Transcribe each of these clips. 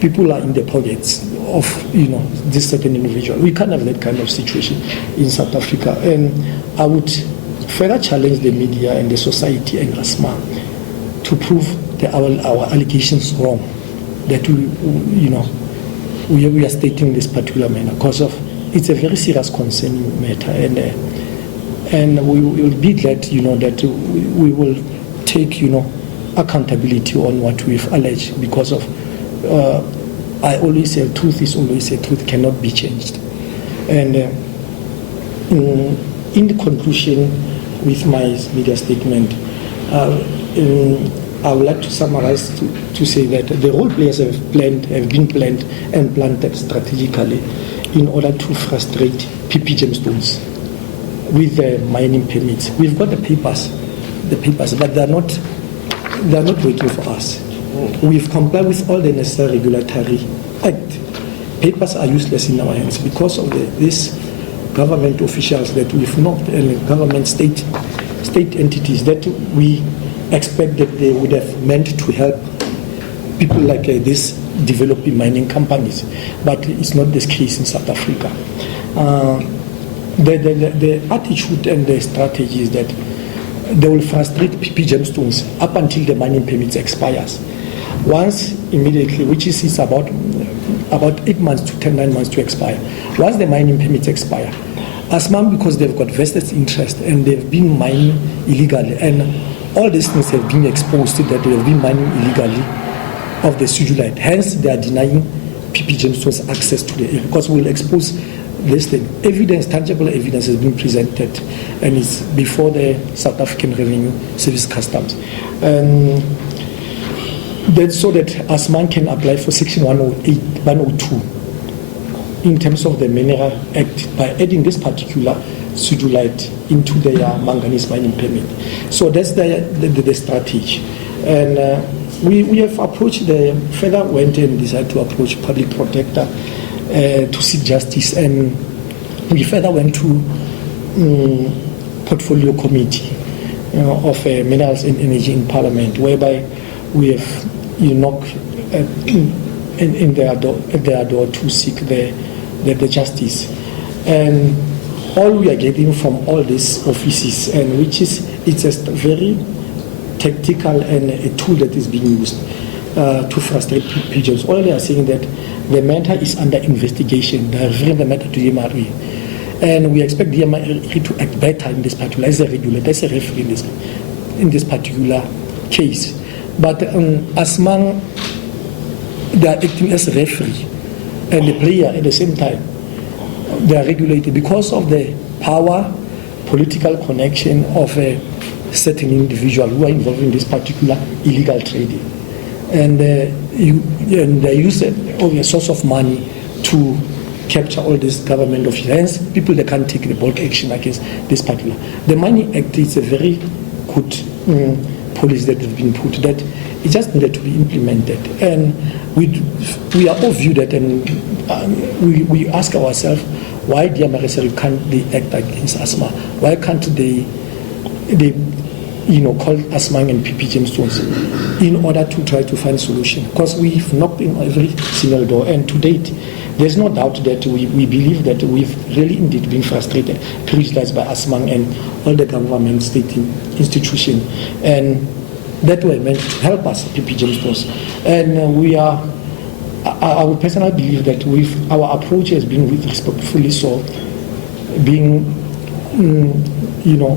people are in the pockets of this certain individual. We can't have that kind of situation in South Africa. And I would further challenge the media and the society and Assmang to prove our allegations wrong, that we are stating this particular manner, because of it's a very serious concerning matter, and we will be glad that we will take accountability on what we've alleged, because of I always say truth is always a truth, cannot be changed. And in the conclusion with my media statement, I would like to summarize to say that the role players have been planned and planted strategically in order to frustrate PP Gemstones with the mining permits. We've got the papers, but they're not waiting for us. We've complied with all the necessary regulatory act. Papers are useless in our hands because of these government officials that we've knocked, and government state entities that we expect that they would have meant to help people like this developing mining companies, but it's not the case in South Africa. The attitude and the strategy is that they will frustrate PP Gemstones up until the mining permits expires. Once immediately, which is about 8 months to 9 months to expire. Once the mining permits expire, Assmang, because they've got vested interest and they've been mining illegally, and all these things have been exposed to that they have been mining illegally of the sudolite. Hence, they are denying PP Gemstones access to the area, because we'll expose this thing. Evidence, tangible evidence has been presented, and it's before the South African Revenue Service Customs. That's so that Assmang can apply for Section 102 in terms of the Mineral Act by adding this particular sudolite into their manganese mining permit. So that's the strategy. And we have approached further went and decided to approach public protector to seek justice, and we further went to portfolio committee of minerals and energy in Parliament, whereby we have knocked in their door to seek the justice. And all we are getting from all these offices, and it's a very tactical and a tool that is being used to frustrate pigeons. All they are saying that the matter is under investigation. They are referring the matter to DMRE, and we expect DMRE to act better in this particular, as a regulator, as a referee in this particular case. But Assmang, they are acting as a referee and a player at the same time. They are regulated because of the power, political connection of a certain individual who are involved in this particular illegal trading. And they use a source of money to capture all these government officials. Hence, people that can't take the bulk action against this particular. The Mining Act is a very good policy that has been put, that it just needed to be implemented. And we are all viewed that, and we ask ourselves, why DMRE can't they act against Assmang? Why can't they call Assmang and PP Gemstones in order to try to find solution? Because we've knocked in every single door, and to date, there's no doubt that we believe that we've really indeed been frustrated, prejudiced by Assmang and all the government state institutions, and that were meant to help us, PP Gemstones. And I would personally believe that our approach has been with respectfully so, being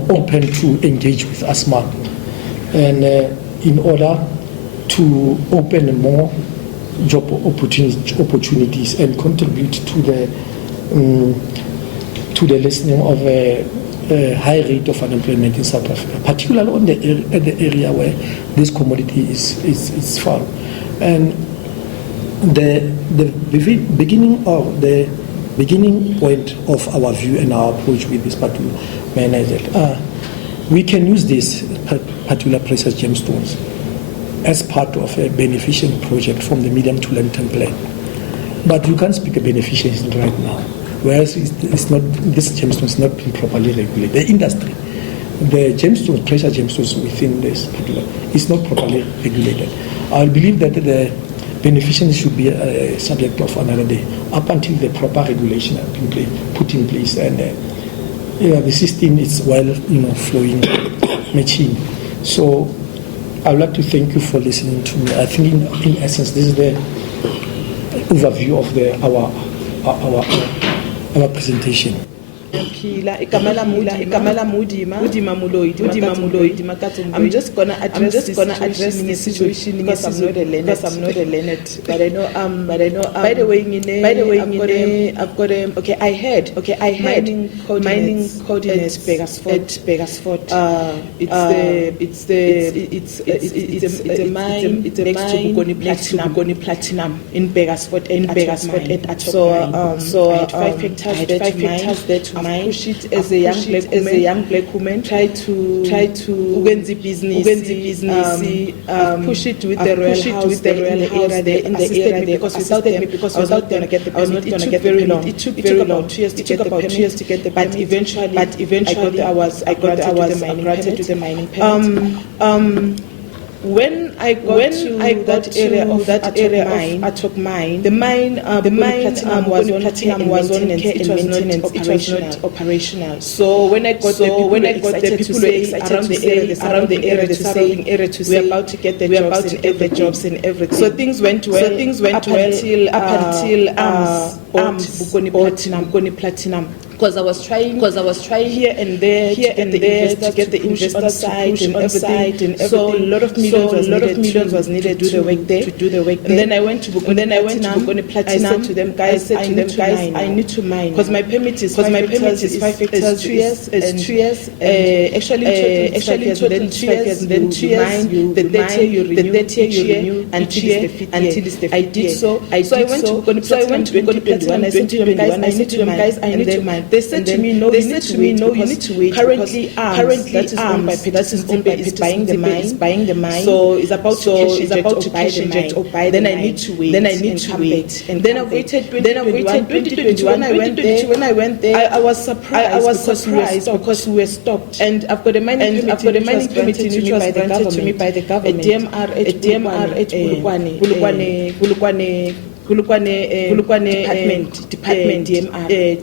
open to engage with Assmang, and in order to open more job opportunities and contribute to the lessening of a high rate of unemployment in South Africa, particularly on the area where this commodity is found. And the beginning point of our view and our approach with this particular manner is that we can use this particular precious gemstones as part of a beneficent project from the medium to long-term plan. But you can't speak of beneficence right now, whereas it's not, this gemstone is not being properly regulated. The industry, the gemstones, precious gemstones within this particular, is not properly regulated. I believe that beneficiaries should be a subject of another day, up until the proper regulation has been put in place, and the system is well, flowing machine. So I would like to thank you for listening to me. I think in essence this is the overview of our presentation. I'm just gonna address the situation because I'm not a learned. But I know. By the way, I've got okay. I heard mining coordinates at Begersfort. It's a mine next to Bugoni Platinum in Begersfort at Assore. So I had 5 hectares there to mine. Push it as a young black woman. Try to ugenzi business. Push it with the royal house there in the area there because without me I was not gonna get the permit. It took very long. It took about 2 years to get the permit. But eventually I was granted to the mining permit. When I got to that area of Atok mine, the platinum was on maintenance. It was not operational. So when I got the people around the area to say we're about to get the jobs and everything. So things went well. Up until Bugoni Platinum. Because I was trying here and there to get the investors on site and everything. So a lot of millions was needed to do the work there. And then I went to Bugoni Platinum. I said to them, guys, I need to mine. Because my permit is 5 hectares. 2 years. Actually, then 2 years. Then 2 years. The 30 year you renew until it's the 5th. I did so. So I went to Bugoni Platinum. I said to them, guys, I need to mine. They said to me, no, you need to wait. Currently, that is owned by is buying the mine. So it's about to cash inject or buy the mine. Then I need to wait. And then I waited 2021. When I went there, I was surprised because we were stopped. And I've got a mining permit which was granted to me by the government. A DMR at Bulukwane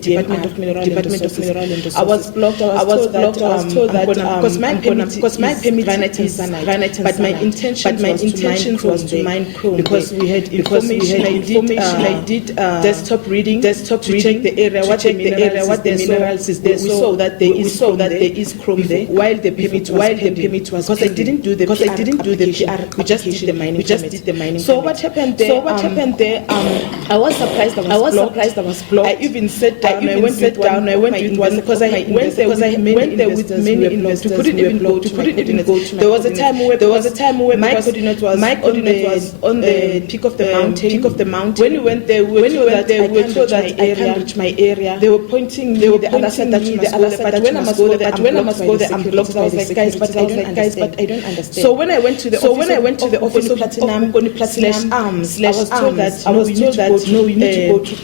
Department of Mineral Resources. I was blocked. I was told that because my permit is granite, but my intention was to mine chrome because we had information. I did desktop reading to check the area, what the minerals is there. We saw that there is chrome there while the permit was because I didn't do the PR. We just did the mining. So what happened there? I was surprised. I was blocked. I even sat down. I went with one because I went there with many investors. Couldn't even go to. There was a time where my coordinate was on the peak of the mountain. When we went there, we were told that I can't reach my area. They were pointing me the other side that when I must go there, I'm blocked. I was like, guys, but I don't understand. So when I went to the office of Platinum /Arms, I was told that no, you need to go to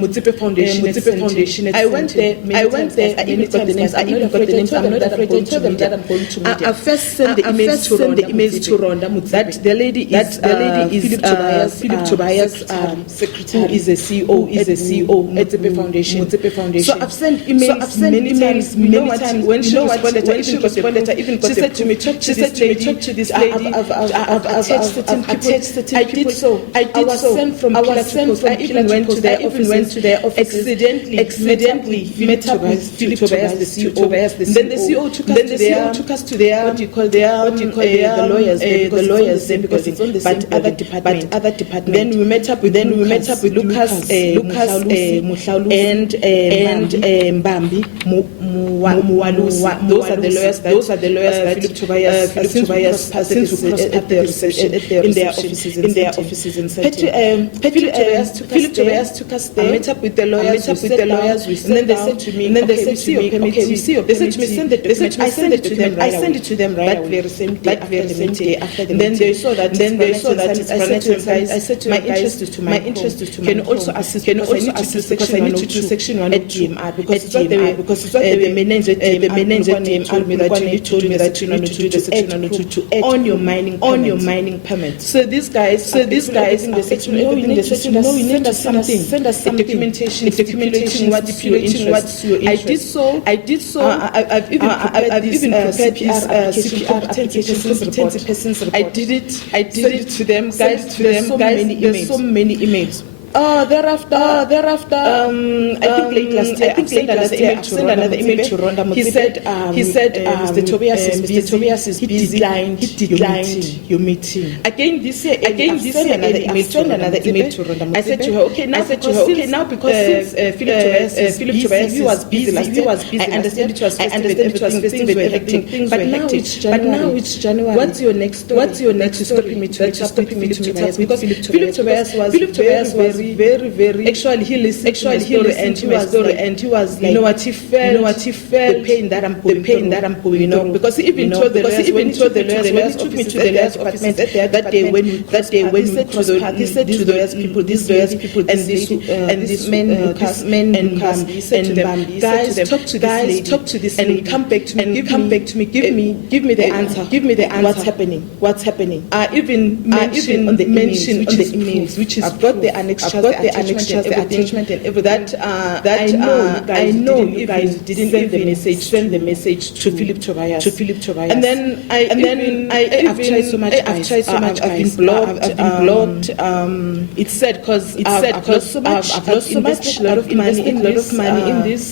MOTSEPE Foundation. I went there. I even got the names. I'm not afraid to tell them that I'm going to media. I first sent the emails to Rhonda that the lady is Philip Tobias, secretary, is a CEO at MOTSEPE Foundation. So I've sent emails many times. When she responded, I even got she said to me, talk to this lady. I've attached certain people. I did so. I was sent from I even went to their office. Accidentally met up with Philip Tobias, the CEO. Then the CEO took us to their the lawyers there because it's on the same other department. Then we met up with Lucas Muhlaulu and Mbambi Muwalusi. Those are the lawyers that Philip Tobias since we crossed at their offices in Saki. Philip Tobias took us there. I met up with the lawyers. And then they said to me, "Okay, we see your permit." They said to me, "Send the document." I sent it to them. I sent it to them right away. That very same day after the meeting. Then they saw that. I said to them, guys, my interest is to my home. Can also assist because I need to do section 1 at DMR because it's not the manager told me that you need to do the section 102 to add on your mining permit. So these guys, the section, we need to send us something, documentation what's your interest. I did so. I've even prepared this CPR competency persons report. I did it to them, guys. There's so many emails. Thereafter, I think late last year, I sent another email to Ronda Motsepe. He said, Mr. Tobias is busy. He declined your meeting. Again this year, I sent another email to Ronda Motsepe. I said to her, okay, now because since Philip Tobias was busy last year, I understand it was festive with everything. But now it's January. What's your next stopping me to Tobias? Because Philip Tobias was very actually he listened to my story and he was like, you know what he felt the pain that I'm going through, because he even told the lawyers when he took me to the lawyers apartment that day when we crossed paths, he said to these lawyers people and this men and he said to them, guys, talk to this lady and come back to me, give me the answer, what's happening. I even mentioned on the emails, which is I've got the annexures, the attachment and everything. That I know you guys didn't send the message to Philip Tobias. And then I've tried so much. I've been blocked. It's sad because I've lost so much, a lot of money in this.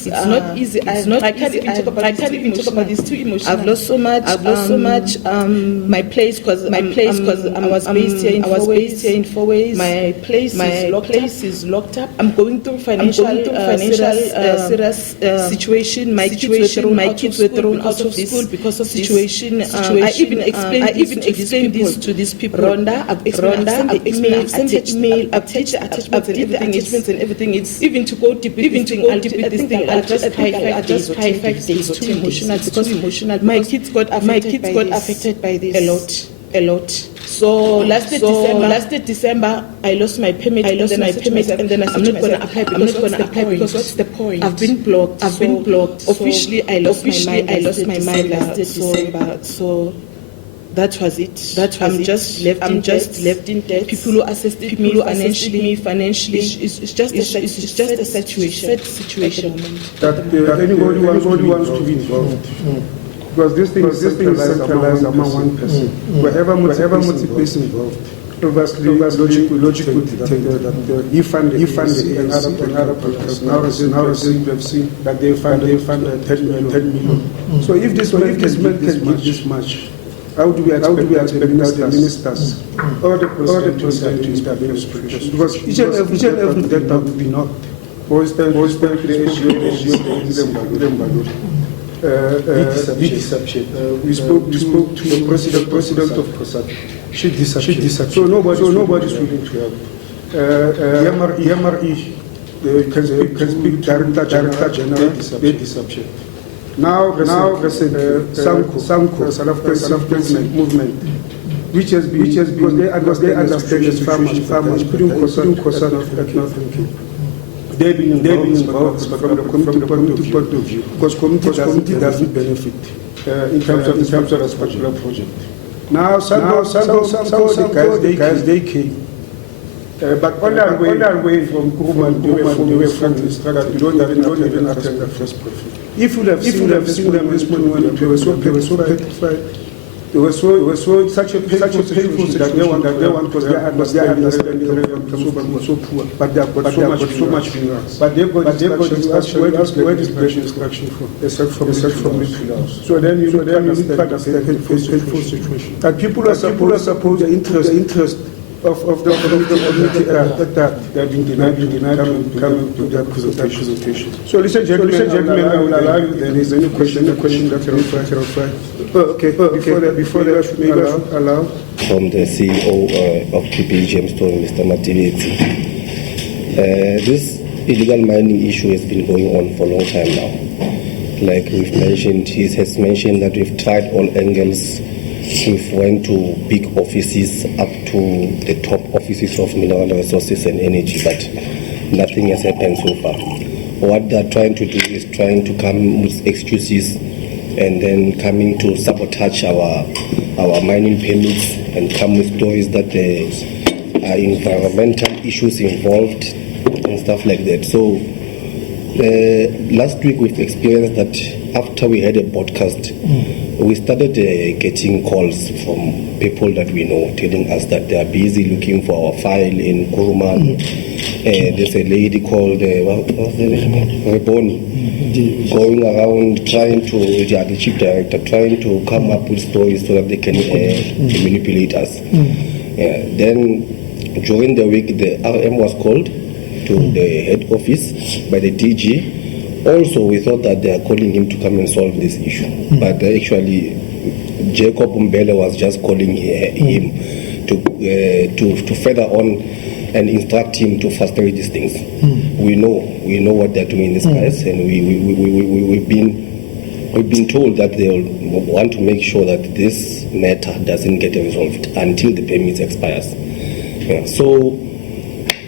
It's not easy. I can't even talk about this too emotional. I've lost so much. My place because I was based here in 4 ways. My place is locked up. I'm going through financial serious situation. My kids were thrown out of school because of situation. I even explained this to these people. Ronda, I've sent the email, I've attached the attachments and everything. It's even to go deep with this thing. I'll just cry 5 days. Too emotional. My kids got affected by this a lot. So last December, I lost my permit. And then I said, I'm not going to apply because what's the point? I've been blocked. Officially, I lost my mind last December. So that was it. I'm just left in debt. People who assisted me financially. It's just a situation. That anybody wants to be involved. Because this thing is centralized among one person. Wherever Motsepe is involved, obviously logic would dictate that he funded the ANC and other projects. Now we have seen that they funded 10 million. So if this man can give this much, how do we expect the ministers or the president to intervene? Because each and every data will be knocked. For instance, the deception. We spoke to the president of COSAC. She disappeared. So nobody's willing to help. MRE can speak director general. They disappeared. Now Sanko, South African movement, which has been because they understand the farmers putting COSAC at nothing. They've been involved from the community point of view, because community doesn't benefit in terms of this particular project. Now, some the guys they came, but on our way from Kuruman, they were frankly struggling. We don't even attend the first briefing. If you have seen them responding when they were so petrified. It was such a painful situation that they want because they understand the so poor, but they have got so much ignorance. But they've got where is the instruction from? Except from the house. So then you need to understand the painful situation. And people are supposed the interest of the community that they have been denied coming to their presentation. So listen, gentlemen, I will allow you. There is any question that can refer. Before that, maybe I should allow. From the CEO of PP Gemstones, Mr. Matebesi. This illegal mining issue has been going on for a long time now. Like we've mentioned, he has mentioned that we've tried all angles. We've went to big offices up to the top offices of mineral resources and energy, but nothing has happened so far. What they're trying to do is trying to come with excuses and then coming to sabotage our mining permits and come with stories that there are environmental issues involved and stuff like that. So last week we've experienced that after we had a podcast, we started getting calls from people that we know telling us that they are busy looking for our file in Kuruman. There's a lady called Reboni going around trying to, the chief director, trying to come up with stories so that they can manipulate us. Then during the week, the RM was called to the head office by the DG. Also, we thought that they are calling him to come and solve this issue. But actually, Jacob Umbele was just calling him to further on and instruct him to frustrate these things. We know what they're doing, these guys, and we've been told that they'll want to make sure that this matter doesn't get resolved until the permit expires. So,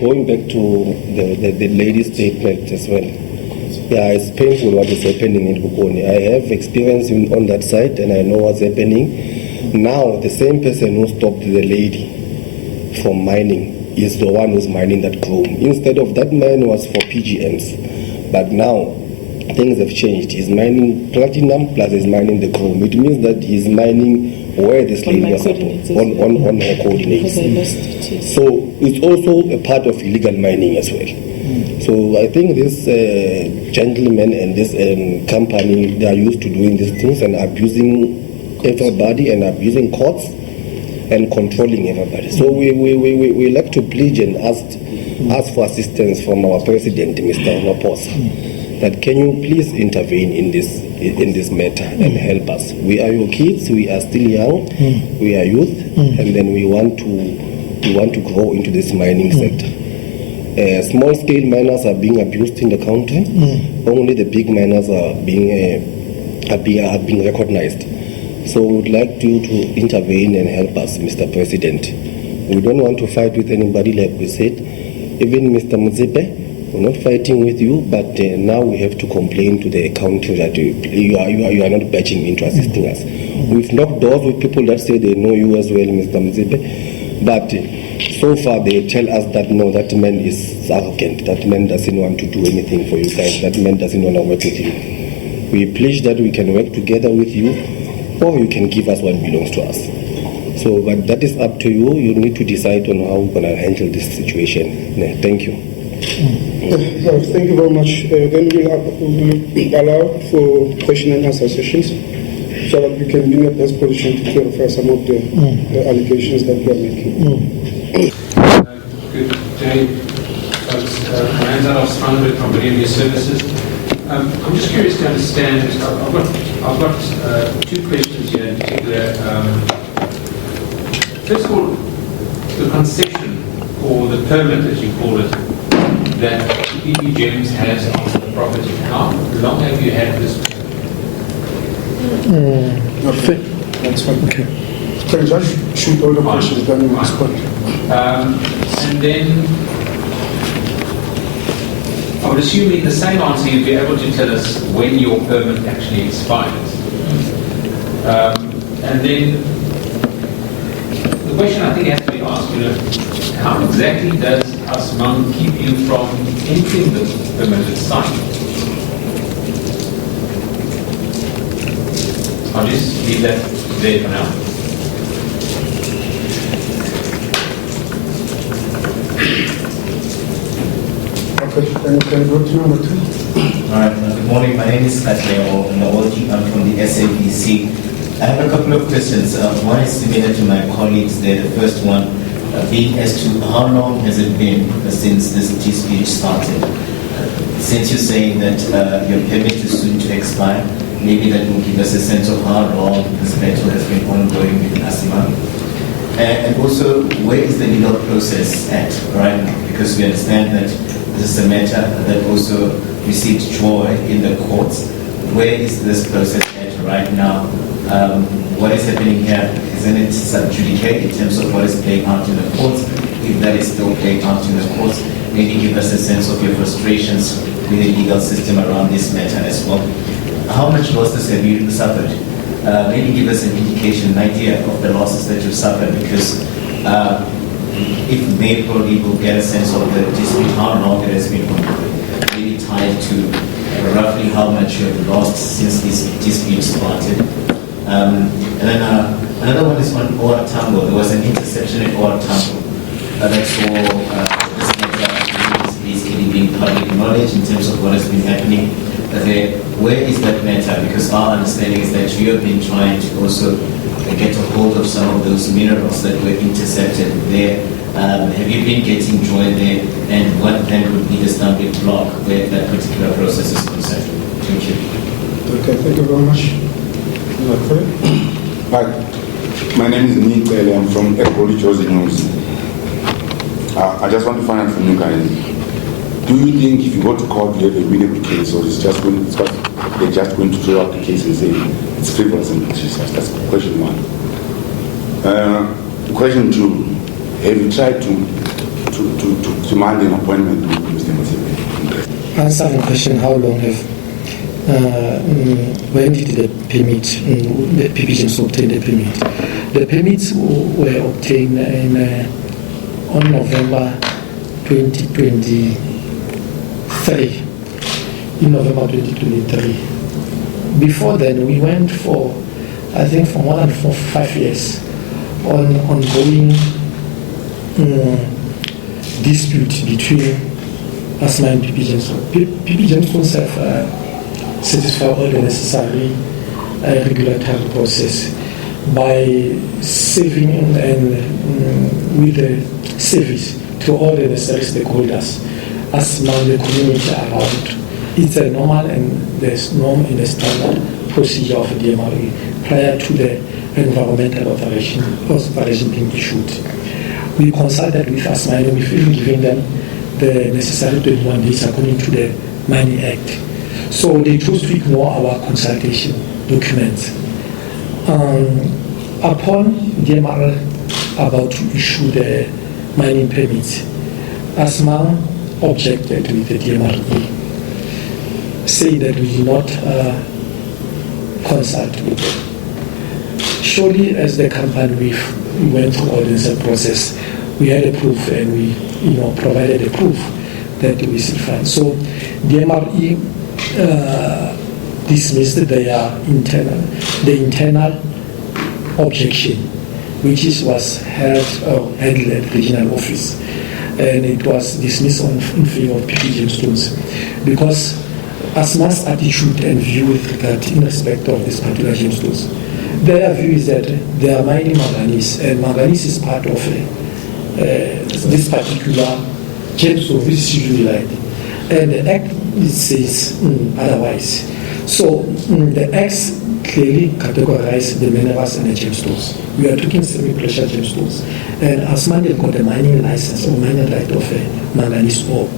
going back to the lady's statement as well. Yeah, it's painful what is happening in Bukoni. I have experience on that side and I know what's happening. Now, the same person who stopped the lady from mining is the one who's mining that chrome. Instead of that mine was for PGMs. But now, things have changed. He's mining platinum plus he's mining the chrome. It means that he's mining where this lady was on her coordinates. So it's also a part of illegal mining as well. So I think this gentleman and this company, they are used to doing these things and abusing everybody and abusing courts and controlling everybody. So we like to pledge and ask for assistance from our president, Mr. Maposa, that can you please intervene in this matter and help us. We are your kids, we are still young, we are youth, and then we want to grow into this mining sector. Small-scale miners are being abused in the country. Only the big miners are being recognized. So we would like you to intervene and help us, Mr. President. We don't want to fight with anybody, like we said. Even Mr. MOTSEPE, we're not fighting with you, but now we have to complain to the country that you are not badging into assisting us. We've knocked doors with people that say they know you as well, Mr. MOTSEPE, but so far they tell us that no, that man is arrogant, that man doesn't want to do anything for you guys, that man doesn't want to work with you. We pledge that we can work together with you, or you can give us what belongs to us. So, but that is up to you. You need to decide on how we're going to handle this situation. Thank you. Thank you very much. Then we'll allow for question and answer sessions so that we can be in the best position to clarify some of the allegations that we are making. Good day, folks. My name's Assmang from Media Services. I'm just curious to understand. I've got two questions here in particular. First of all, the concession or the permit, as you call it, that PP Gems has on the property. How long have you had this? That's fine. Okay. Can you just shoot all the questions, then we respond. And then I would assume in the same answer you'd be able to tell us when your permit actually expires. And then the question I think has to be asked, how exactly does Assmang keep you from entering the permitted site? I'll just leave that there for now. Okay, then can you go to number 2? All right, good morning. My name is Mangole. I'm from the SABC. I have a couple of questions. One is similar to my colleagues there. The first one being as to how long has it been since this dispute started? Since you're saying that your permit is soon to expire, maybe that will give us a sense of how long this battle has been ongoing with Assmang. And also, where is the legal process at right now? Because we understand that this is a matter that also received joy in the courts. Where is this process at right now? What is happening here? Isn't it sub judice in terms of what is playing out in the courts? If that is still playing out in the courts, maybe give us a sense of your frustrations with the legal system around this matter as well. How much losses have you suffered? Maybe give us an indication, an idea of the losses that you suffered, because if may probably will get a sense of the dispute, how long it has been maybe tied to roughly how much you have lost since this dispute started. And then another one is on OR Tambo. There was an interception at OR Tambo that saw this matter basically being public knowledge in terms of what has been happening there. Where is that matter? Because our understanding is that you have been trying to also get a hold of some of those minerals that were intercepted there. Have you been getting joy there? And what then would be the stumbling block where that particular process is concerned? Thank you. Okay, thank you very much. Hi, my name is Nick. I'm from Jozi Captions. I just want to find out from you guys. Do you think if you go to court, you have a winnable case, or they're just going to throw out the case and say it's frivolous and malicious? That's question one. Question two: have you tried to demand an appointment with Mr. Matebesi? Answering the question, how long have when did the permit, the PP Gemstones obtain the permit? The permits were obtained on November 2023. In November 2023. Before then, we went for, I think, for more than 5 years on ongoing dispute between Assmang and PP Gemstones. PP Gemstones have satisfied all the necessary regulatory process by serving and with the service to all the necessary stakeholders. Assmang, the community around. It's a normal and there's norm in the standard procedure of the DMRE prior to the environmental authorization being issued. We consulted with Assmang and we've given them the necessary 21 days according to the Mining Act. So they chose to ignore our consultation documents. Upon DMRE about to issue the mining permits, Assmang objected with the DMRE, saying that we did not consult with them. Surely, as the company, we went through all this process. We had a proof, and we, provided a proof that we certified. So, the DMRE dismissed their internal objection, which was handled at regional office. And it was dismissed in favor of PP Gemstones because Assmang's attitude and view with regard in respect of this particular gemstones, their view is that they are mining manganese, and manganese is part of this particular gemstone which is usually light. And the Act says otherwise. So the Act clearly categorizes the minerals and the gemstones. We are talking semi-precious gemstones. And Assmang have got a mining license or mining right of manganese ore.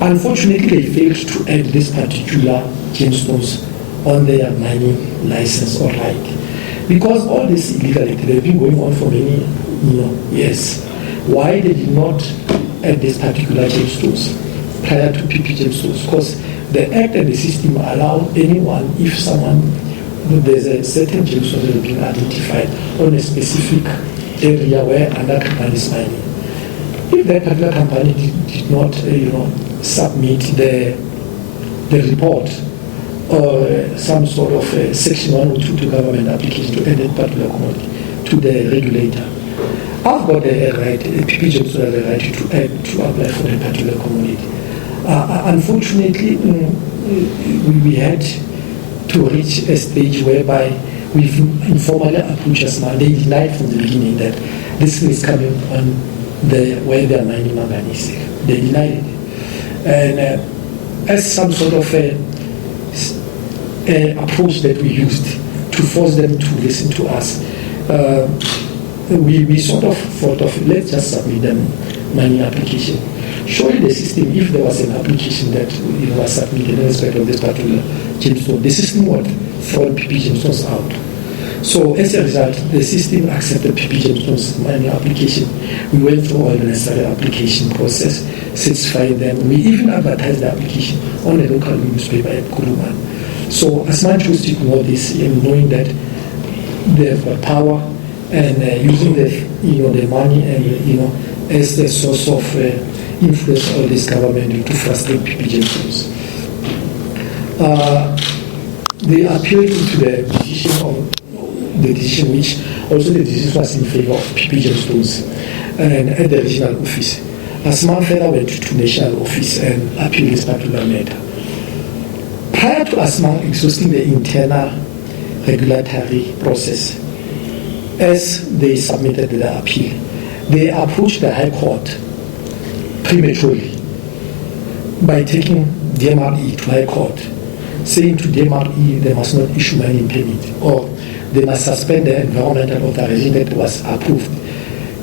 Unfortunately, they failed to add this particular gemstones on their mining license or right. Because all this illegality, they've been going on for many years. Why they did not add this particular gemstones prior to PP Gemstones? Because the Act and the system allow anyone, if there's a certain gemstone that has been identified on a specific area where another company is mining. If that particular company did not, submit the report or some sort of Section 102 to government application to add that particular commodity to the regulator, I've got a right, PP Gemstones has a right to apply for a particular commodity. Unfortunately, we had to reach a stage whereby we've informally approached Assmang. They denied from the beginning that this is coming on where they are mining manganese. They denied it. And as some sort of approach that we used to force them to listen to us. We sort of thought of, let's just submit them mining application. Surely the system, if there was an application that was submitted in respect of this particular gemstone, the system would throw PP Gemstones out. So as a result, the system accepted PP Gemstones mining application. We went through all the necessary application process, satisfying them. We even advertised the application on a local newspaper at Kuruman. So Assmang chose to ignore this, knowing that they've got power and using the money and as the source of influence of this government to frustrate PP Gemstones. They appealed to the decision which also the decision was in favor of PP Gemstones and at the regional office. Assmang further went to national office and appealed this particular matter. Prior to Assmang exhausting the internal regulatory process, as they submitted the appeal, they approached the High Court prematurely by taking DMRE to High Court, saying to DMRE they must not issue mining permit or they must suspend the environmental authorization that was approved.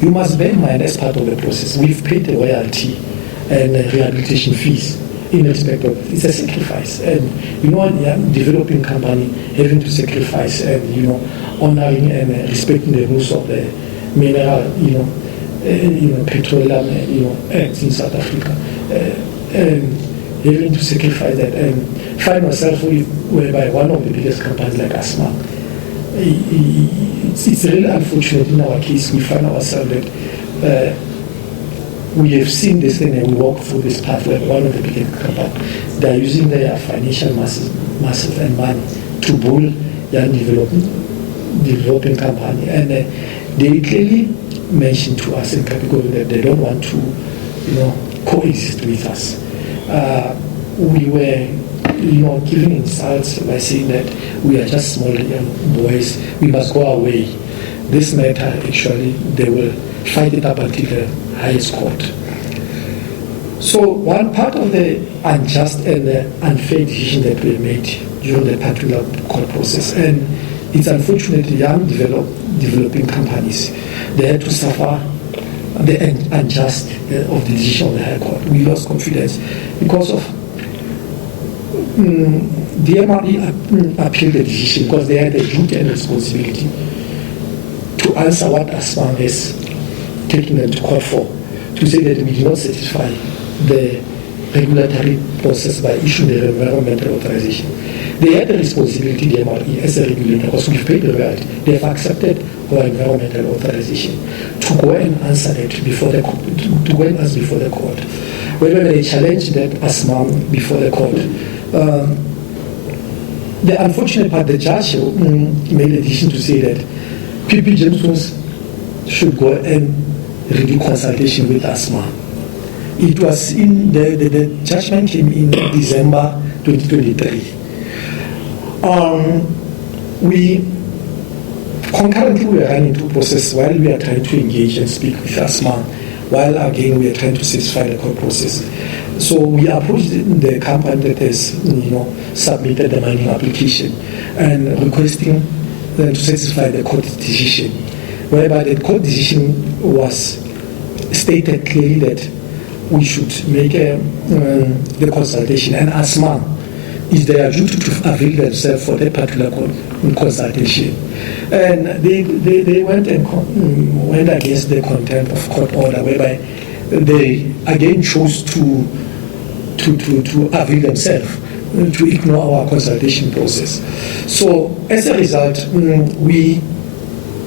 You must bear in mind as part of the process, we've paid the royalty and rehabilitation fees in respect of it's a sacrifice. And a developing company having to sacrifice and honoring and respecting the rules of the mineral, petroleum, acts in South Africa, and having to sacrifice that and find myself whereby one of the biggest companies like Assmang. It's really unfortunate in our case. We find ourselves that we have seen this thing and we walk through this path where one of the biggest companies, they are using their financial muscle and money to bull young developing company. And they clearly mentioned to us in category that they don't want to coexist with us. We were giving insults by saying that we are just small young boys, we must go away. This matter, actually, they will fight it up until the highest court. So one part of the unjust and the unfair decision that we made during the particular court process, and it's unfortunate young developing companies, they had to suffer the unjust of the decision of the High Court. We lost confidence because of the MRE appealed the decision because they had a duty and responsibility to answer what Assmang has taken them to court for, to say that we did not satisfy the regulatory process by issuing the environmental authorization. They had the responsibility, the MRE, as a regulator, because we've paid the royalty. They have accepted our environmental authorization to go and answer that before the court, to go and ask before the court. Whether they challenged that Assmang before the court. The unfortunate part, the judge made a decision to say that PP Gemstones should go and review consultation with Assmang. It was in the judgment came in December 2023. We concurrently we are running two processes while we are trying to engage and speak with Assmang, while again we are trying to satisfy the court process. So we approached the company that has submitted the mining application and requesting them to satisfy the court decision, whereby the court decision was stated clearly that we should make the consultation, and Assmang is their duty to avail themselves for that particular consultation. And they went and went against the contempt of court order, whereby they again chose to avail themselves, to ignore our consultation process. So as a result, we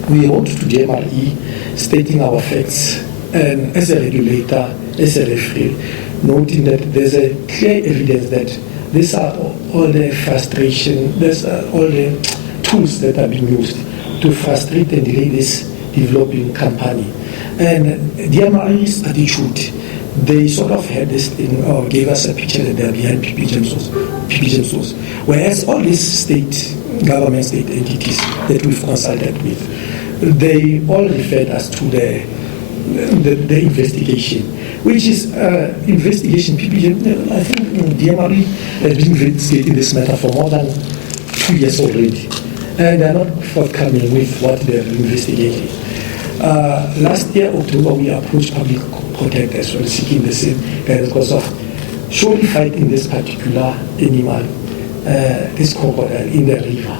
wrote to the MRE stating our facts, and as a regulator, as a referee, noting that there's a clear evidence that these are all the frustration, these are all the tools that are being used to frustrate and delay this developing company. And the MRE's attitude, they sort of had this thing, or gave us a picture that they're behind PP Gemstones. Whereas all these state entities that we've consulted with, they all referred us to the investigation, which is investigation. I think DMRE has been investigating this matter for more than 2 years already, and they are not forthcoming with what they are investigating. Last year, October, we approached public protect as well, seeking the same guidance because of surely fighting this particular animal, this crocodile in the river.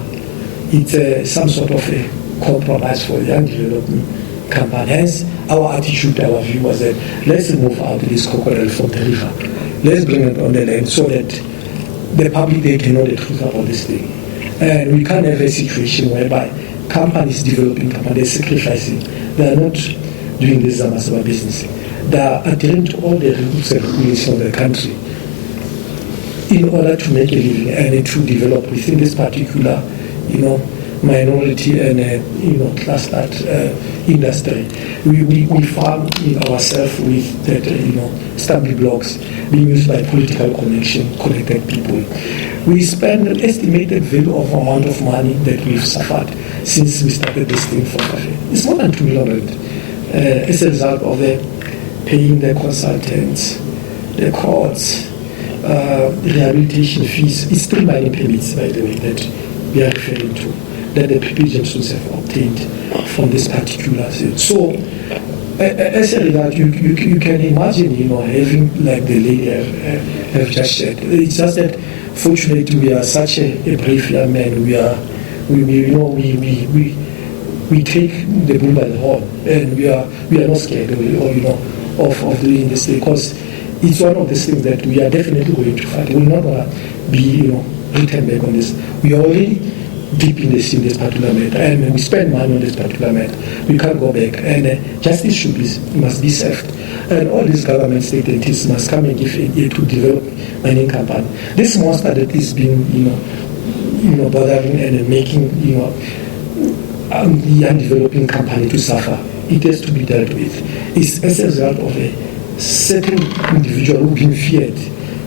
It's some sort of a compromise for the young development company. Hence, our attitude, our view was that let's move out this crocodile from the river. Let's bring it on the land so that the public, they can know the truth about this thing. And we can't have a situation whereby companies, developing companies, they're sacrificing. They are not doing this Zamasaba business. They are adhering to all the rules and regulations of the country in order to make a living and to develop within this particular, minority and clustered industry. We farm ourselves with that stumbling blocks being used by political connected people. We spend an estimated value of amount of money that we've suffered since we started this thing for cafe. It's more than 2 million as a result of paying the consultants, the courts, rehabilitation fees. It's 3 mining permits, by the way, that we are referring to, that the PP Gemstones have obtained from this particular thing. So, as a result, you can imagine, having like the lady have just said. It's just that, fortunately, we are such a brave young man. We take the bull by the horn, and we are not scared, of doing this thing, because it's one of these things that we are definitely going to fight. We will not be, return back on this. We are already deep in this particular matter, and we spend money on this particular matter. We can't go back, and justice must be served, and all these government state entities must come and give aid to develop mining company. This monster that is being, bothering and making, young developing company to suffer, it has to be dealt with. It's as a result of a certain individual who being feared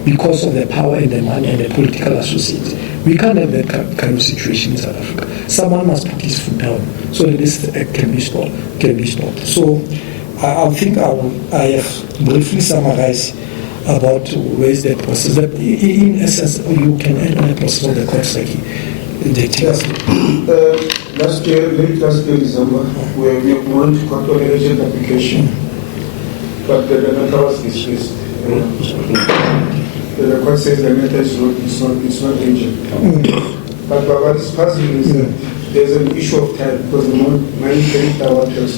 because of the power and the money and the political associates. We can't have that kind of situation in South Africa. Someone must put his foot down so that this act can be stopped. So I think I have briefly summarized about ways that process. That in essence, you can add on the process of the court, Saki. Late last year, December, we went to court on an agent application, but the matter was dismissed. The court says the matter is not agent. But what is puzzling is that there's an issue of time, because the money carried our terms.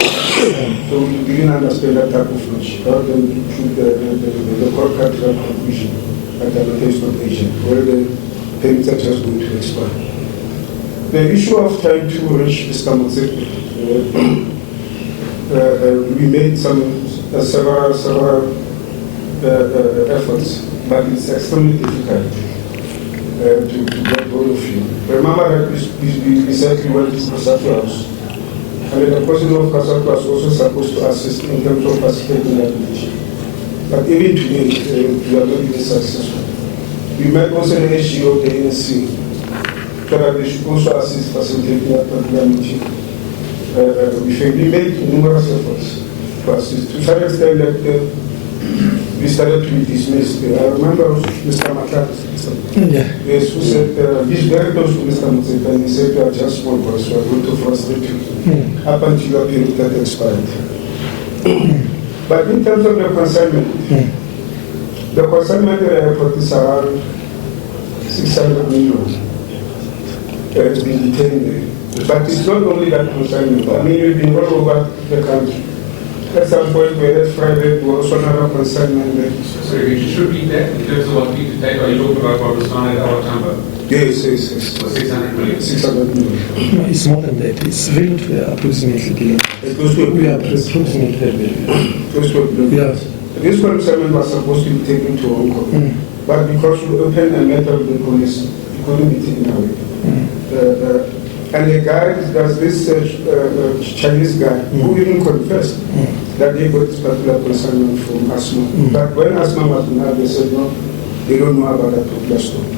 So we didn't understand that type of logic. Rather than the court cut to that conclusion that the matter is not agent, where the payments are just going to expire. The issue of trying to reach Mr. MOTSEPE, we made several efforts, but it's extremely difficult to get hold of you. Remember that we recently went to Kasatu House, and the president of Kasatu was also supposed to assist in terms of facilitating that petition. But even today, we are not really successful. We met also the SGO of the ANC, so that they should also assist facilitating that particular meeting. We made numerous efforts to assist. To some extent that we started to be dismissed. I remember Mr. Makat, yes, who said, he's very close to Mr. MOTSEPE, and he said, you are just small boys, so I'm going to frustrate you up until your period that expired. But in terms of the consignment, the consignment airport is around 600 million. It's been detained there. But it's not only that consignment. I mean, we've been all over the country. At some point, we had Friday, there was another consignment there. So you should repeat that in terms of what we detained, or you talking about what was found at our number? Yes. So 600 million. 600 million. No, it's more than that. It's very approximately. We are approximately. Yeah. This consignment was supposed to be taken to Hong Kong, but because we opened a matter with the police, we couldn't be taken away. And the guy, there's this Chinese guy who even confessed that they got this particular consignment from Assmang. But when Assmang was denied, they said no, they don't know about that particular story.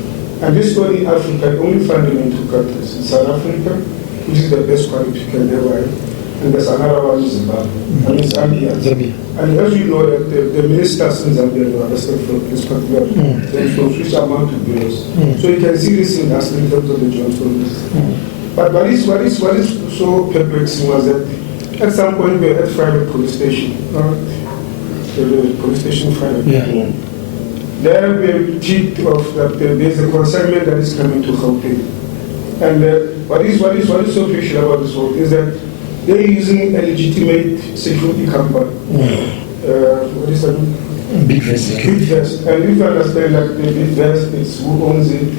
And this story in Africa only found in two countries. In South Africa, which is the best quality you can ever have, and there's another one in Zimbabwe. I mean Zambia. And as you know, that the ministers in Zambia were arrested for this particular which amount to billions. So you can see this in terms of the Gemstones. But what is so perplexing was that at some point we were at private police station, the police station private. There we are checked of that there's a consignment that is coming to Gauteng. And what is so crucial about this whole is that they're using a legitimate security company. What is that? Bidvest. And if you understand that the Bidvest is who owns it,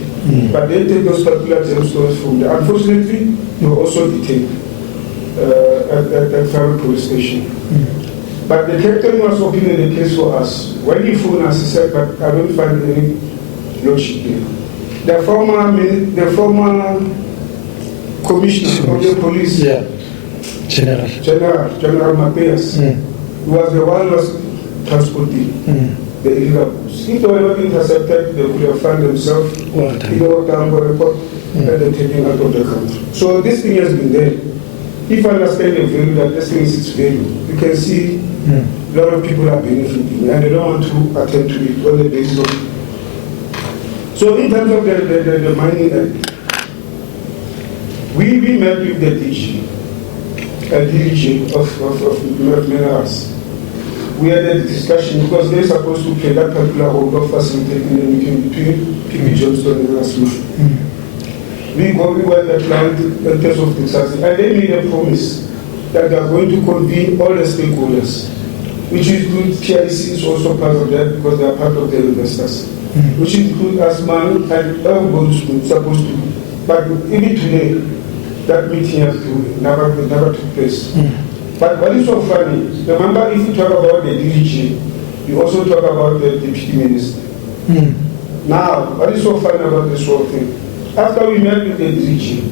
but they take those particular gemstones from there. Unfortunately, they were also detained at the private police station. But the captain was opening the case for us. When he phoned us, he said, but I don't find any lordship there. The former commissioner of the police, General Matebesi, was the one who was transporting the illegal goods. If they were not intercepted, they could have found themselves in the Tambo report and then taken out of the country. So this thing has been there. If I understand the value that this thing is its value, you can see a lot of people are benefiting and they don't want to attend to it on the basis of. So in terms of the mining act, we met with the DG of Melrose. We had a discussion because they're supposed to play that particular role of facilitating the meeting between PP Gemstones and Assmang. We went at plant in terms of the taxes, and they made a promise that they are going to convene all the stakeholders, which includes PIC is also part of that because they are part of the investors, which include Assmang and everybody's supposed to. But even today, that meeting never took place. But what is so funny, remember if you talk about the DG, you also talk about the deputy minister. Now, what is so funny about this whole thing? After we met with the DG,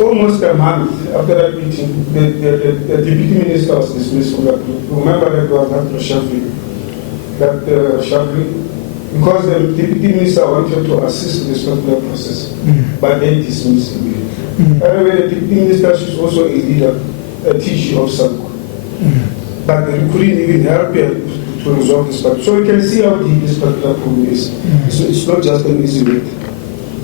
almost a month after that meeting, the deputy minister was dismissed from that group. Remember that was Dr. Shafri. Because the deputy minister wanted to assist in this particular process, but they dismissed him. Anyway, the deputy minister is also a leader, a teacher of Saki. But they couldn't even help him to resolve this problem. So you can see how deep this particular problem is. It's not just an easy way.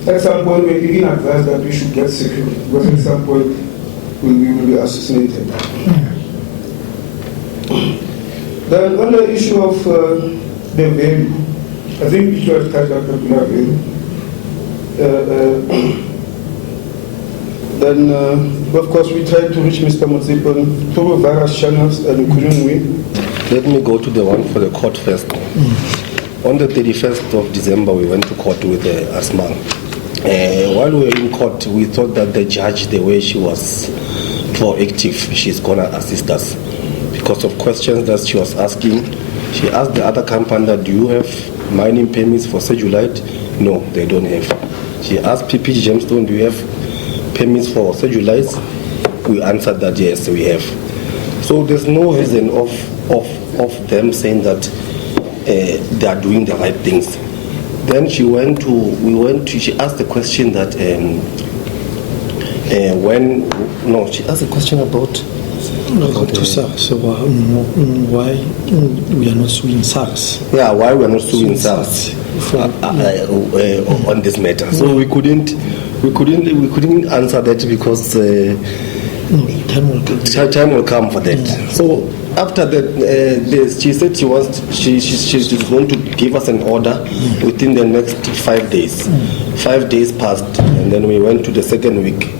At some point, we even advised that we should get security, because at some point, we will be assassinated. Then on the issue of the value, I think we should have touched that particular value. Then, of course, we tried to reach Mr. MOTSEPE through various channels and we couldn't win. Let me go to the one for the court first. On the 31st of December, we went to court with Assmang. While we were in court, we thought that the judge, the way she was proactive, she's going to assist us. Because of questions that she was asking, she asked the other company that, do you have mining permits for cedulite? No, they don't have. She asked PP Gemstones, do you have permits for cedulites? We answered that yes, we have. So there's no reason of them saying that they are doing the right things. Then she asked the question that she asked a question about SARS. So why we are not suing SARS? Yeah, why we are not suing SARS on this matter. So we couldn't answer that because time will come for that. So after that, she said she's going to give us an order within the next 5 days. 5 days passed, and then we went to the second week.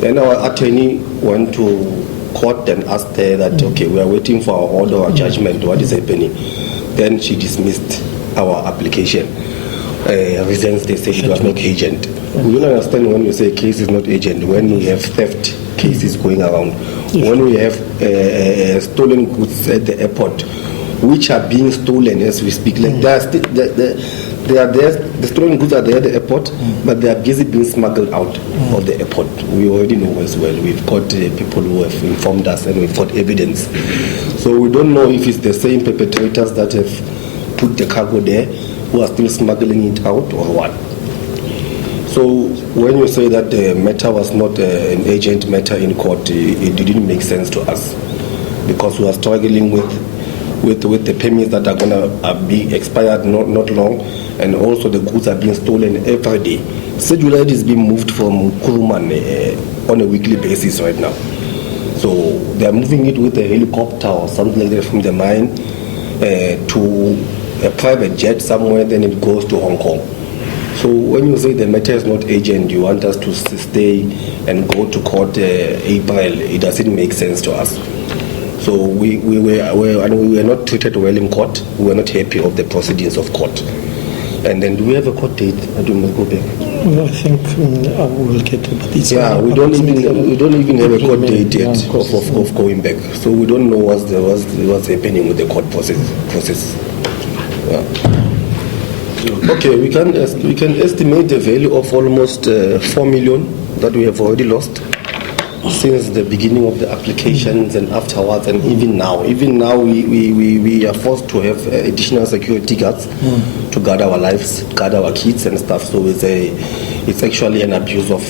Then our attorney went to court and asked her that, okay, we are waiting for our order or judgment, what is happening? Then she dismissed our application. Reasons they say it was not agent. We don't understand when you say case is not agent, when we have theft cases going around, when we have stolen goods at the airport, which are being stolen as we speak. Like the stolen goods are there at the airport, but they are busy being smuggled out of the airport. We already know as well. We've got people who have informed us and we've got evidence. So we don't know if it's the same perpetrators that have put the cargo there who are still smuggling it out or what. So when you say that the matter was not an agent matter in court, it didn't make sense to us, because we are struggling with the permits that are going to be expired not long, and also the goods are being stolen every day. Cedulite is being moved from Kuruman on a weekly basis right now. So they are moving it with a helicopter or something like that from the mine to a private jet somewhere, then it goes to Hong Kong. So when you say the matter is not urgent, you want us to stay and go to court April, it doesn't make sense to us. So we were not treated well in court. We were not happy of the proceedings of court. And then do we have a court date? I don't know, go back. I think I will get to it. Yeah, we don't even have a court date yet of going back. So we don't know what's happening with the court process. Yeah. Okay, we can estimate the value of almost 4 million that we have already lost since the beginning of the applications and afterwards, and even now we are forced to have additional security guards to guard our lives, guard our kids and stuff. So it's actually an abuse of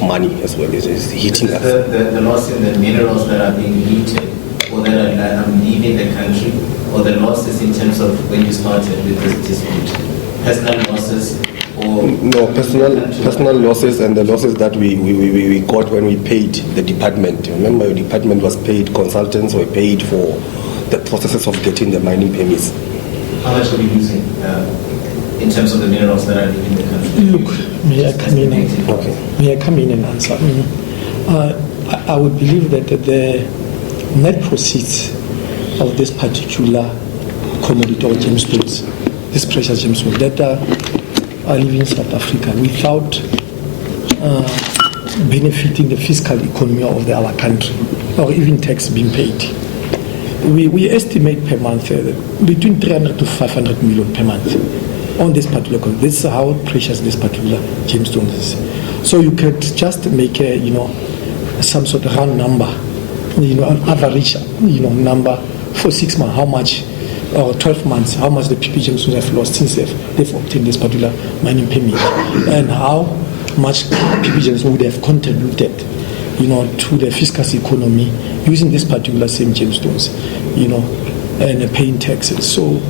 money as well. It's hitting us. The loss in the minerals that are being looted or that are leaving the country, or the losses in terms of when you started with this dispute, personal losses. No, personal losses and the losses that we got when we paid the department. Remember, your department was paid, consultants were paid for the processes of getting the mining permits. How much are we losing in terms of the minerals that are leaving the country? Look, may I come in and answer? I would believe that the net proceeds of this particular commodity or gemstones, this precious gemstones that are living in South Africa without benefiting the fiscal economy of our country, or even tax being paid. We estimate per month between 300 to 500 million per month on this particular commodity. This is how precious this particular gemstone is. So you could just make some sort of round number, an average number for 6 months, how much, or 12 months, how much the PP Gemstones have lost since they've obtained this particular mining permit, and how much PP Gemstones would have contributed, to the fiscal economy using this particular same gemstones, and paying taxes. So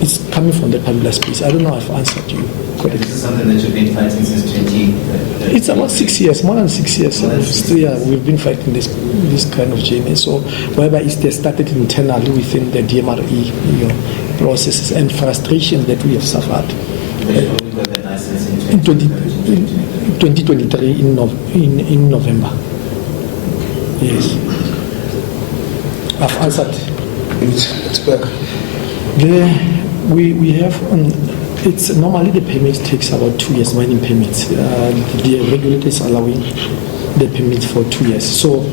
it's coming from the particular space. I don't know if I've answered you correctly. This is something that you've been fighting since 20... It's about 6 years, more than 6 years. We've been fighting this kind of journey. So, whereby they started internally within the DMRE processes and frustration that we have suffered. In 2023 in November. Yes. I've answered. It's back. We have it's normally the permit takes about 2 years, mining permits. The regulator is allowing the permits for 2 years. So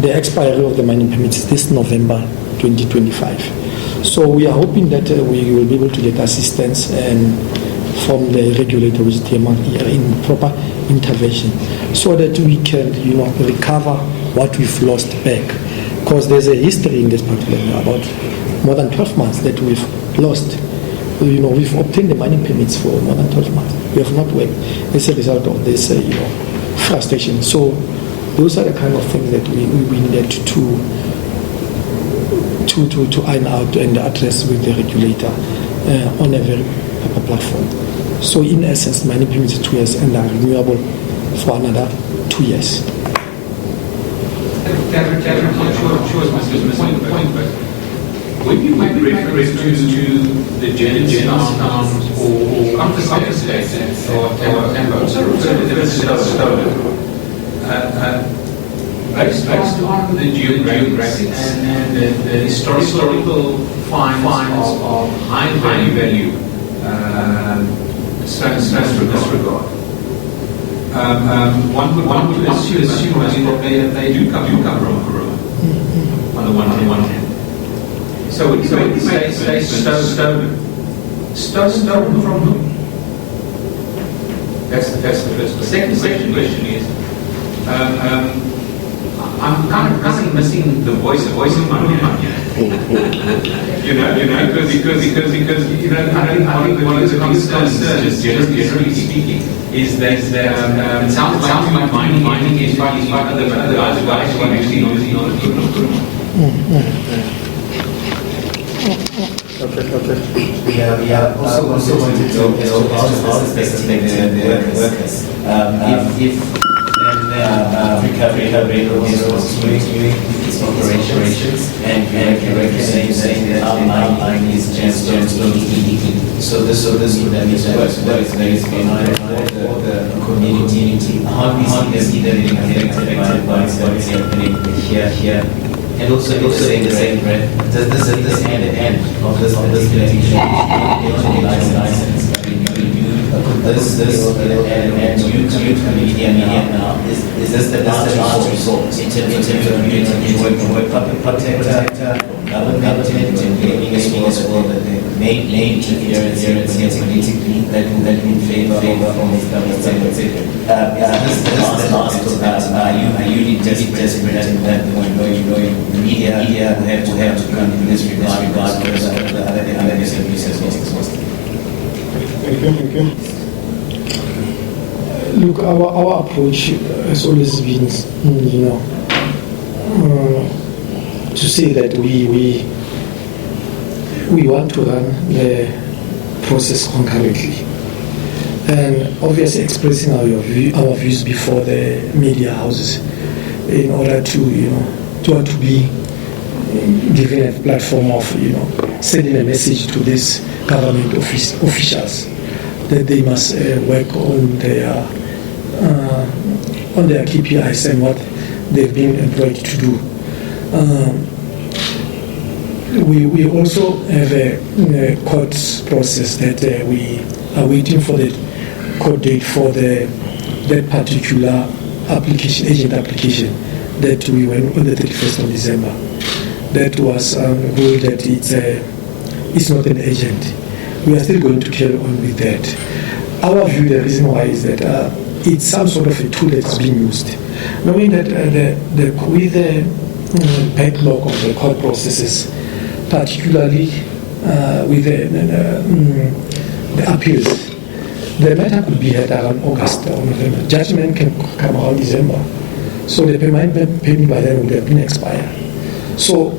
the expiry of the mining permits is this November 2025. So we are hoping that we will be able to get assistance and from the regulator, which is DMRE, in proper intervention, so that we can recover what we've lost back. Because there's a history in this particular about more than 12 months that we've lost. We've obtained the mining permits for more than 12 months. We have not worked as a result of this, frustration. So those are the kind of things that we need to iron out and address with the regulator on a very proper platform. So in essence, mining permits are 2 years and are renewable for another 2 years. When you make reference to the gemstones or confiscated or also refer to them as stolen, based on the geographics and the historical finds of high value stones in this regard, one would assume that they do come from Kuruman on the one hand. So when you say stolen from whom? That's the first question. The second question is, I'm kind of missing the voice of Kuruman here. Because I think one of the concerns, generally speaking, is that it sounds like mining is fighting other guys who are actually not Okay. We are also wanted to know how to affect the workers. If recovery was doing its operations and saying that our mine is gemstone illegally. So this would mean that there is behind for the community. How do we see that being affected by what is happening here? And also in the same breath, does this end of this litigation license? And you media now, is this the last resort in terms of work public protector, government intervening as well, that the main interference politically that in favor from this government, etc. Is this the last of that? Are you desperate that the media will have to come in this regard because of the other abuses? Thank you. Look, our approach has always been, to say that we want to run the process concurrently, and obviously expressing our views before the media houses, in order to be given a platform of sending a message to these government officials that they must work on their KPIs and what they've been employed to do. We also have a court process that we are waiting for the court date for that particular agent application that we went on the 31st of December. That was ruled that it's not an agent. We are still going to carry on with that. Our view, the reason why, is that it's some sort of a tool that's being used. Knowing that with the backlog of the court processes, particularly with the appeals, the matter could be heard around August or November. Judgment can come around December. So the payment by then would have been expired. So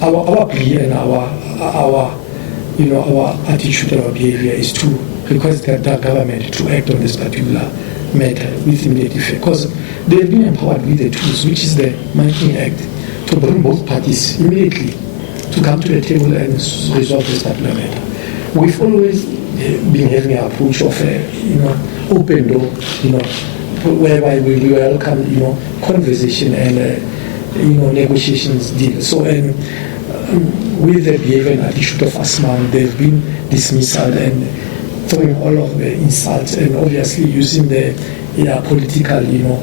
our plea and our attitude and our behavior is to request the government to act on this particular matter with immediate effect, because they have been empowered with the tools, which is the Mining Act, to bring both parties immediately to come to the table and resolve this particular matter. We've always been having an approach of open door, whereby we welcome conversation and negotiations deal. So with the behavior and attitude of Assmang, they've been dismissal and throwing all of the insults and obviously using the political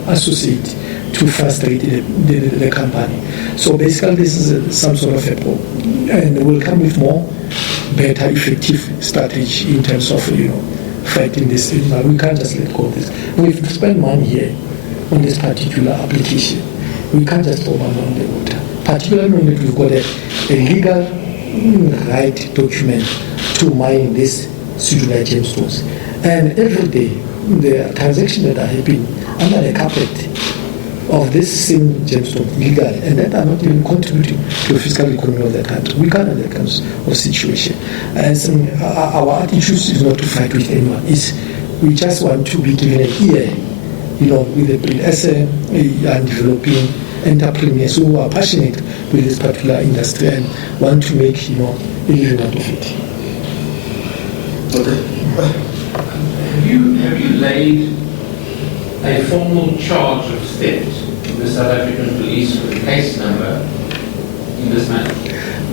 associate to frustrate the company. So basically this is some sort of a problem, and we'll come with more better effective strategy in terms of fighting this. We can't just let go of this. We've spent money here on this particular application. We can't just throw money on the water, particularly when we've got a legal right document to mine this Sudan gemstones. And every day, the transactions that are happening under the carpet of this same gemstone legal, and that are not even contributing to the fiscal economy of the country. We can't have that kind of situation. And our attitude is not to fight with anyone. We just want to be given an ear, as a developing entrepreneurs who are passionate with this particular industry and want to make a living out of it. Have you laid a formal charge of theft with the South African police with a case number in this matter?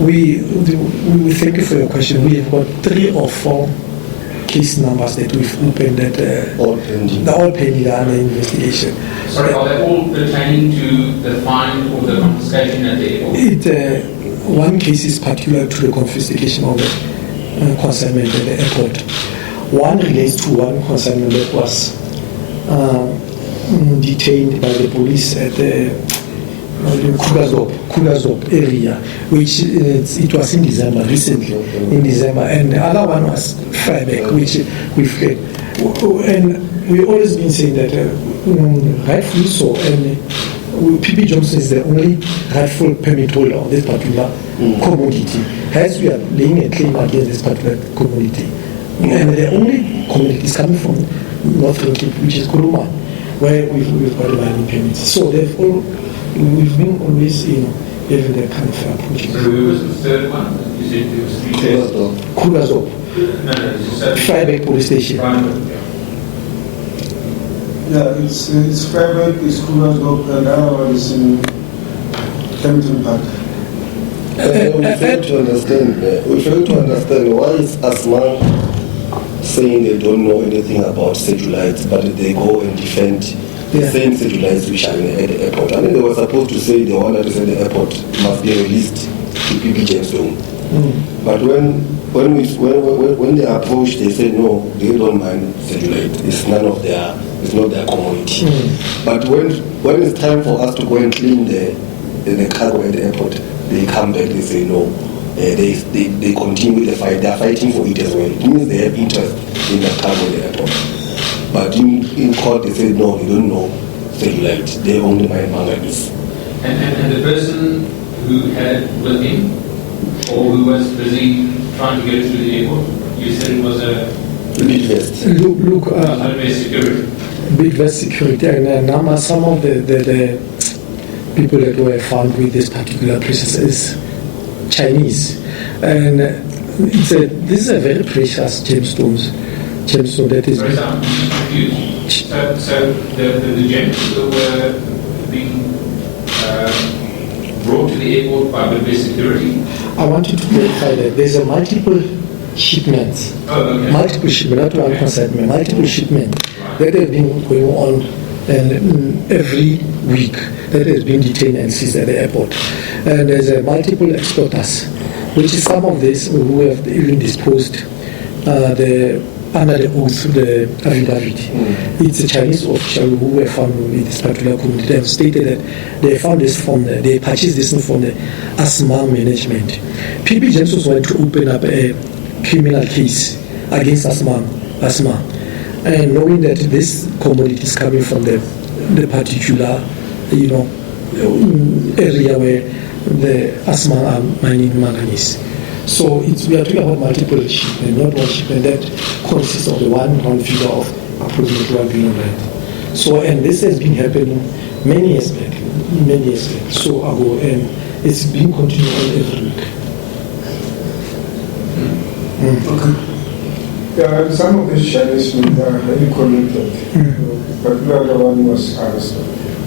We thank you for your question. We have got 3 or 4 case numbers that we've opened that all pending under investigation. Sorry, are they all pertaining to the fine or the confiscation at the airport? One case is particular to the confiscation of the consignment at the airport. One relates to one consignment that was detained by the police at the Kulazop area, which it was in December, recently in December, and the other one was Freiberg, which we've had. And we've always been saying that rightfully so, and PP Gemstones is the only rightful permit holder of this particular commodity. Hence, we are laying a claim against this particular commodity. And the only commodity is coming from Northern Cape, which is Kuruman, where we've got mining permits. So therefore, we've been always, having that kind of approach. So who was the third one? You said there was 3 days. Kulazop. No, Freiberg police station. Yeah, it's Freiberg, it's Kulazop, and the other one is in Kempton Park. We fail to understand why is Assmang saying they don't know anything about cedulites, but they go and defend the same cedulites which are at the airport. I mean, they were supposed to say the one that is at the airport must be released to PP Gemstones. But when they approached, they said no, they don't mind cedulite. It's not their commodity. But when it's time for us to go and clean the cargo at the airport, they come back, they say no. They continue the fight. They are fighting for it as well. It means they have interest in the cargo at the airport. But in court, they said no, they don't know cellulite. They only mind manganese. And the person who had it with him, or who was busy trying to get it to the airport, you said it was a big vest. Look, security. Big vest security, and some of the people that were found with this particular process is Chinese, and this is a very precious gemstone that is. I'm confused. So the gems were being brought to the airport by the base security. I want you to clarify that there's a multiple shipments. Multiple shipments, not one consignment. Multiple shipments that have been going on, and every week that has been detained and seized at the airport. And there's multiple exporters, which is some of this who have even disposed under the oath, the affidavit. It's a Chinese official who were found with this particular community. They have stated that they found this they purchased this from the Assmang management. PP Gemstones wanted to open up a criminal case against Assmang, and knowing that this commodity is coming from the particular, area where the Assmang are mining manganese. So we are talking about multiple shipments, not one shipment that consists of the one round figure of approximately 1 billion rand. So, and this has been happening many years back, so ago, and it's been continuing on every week. Okay. Yeah, some of these Chinese men are highly connected, particularly the one who was arrested.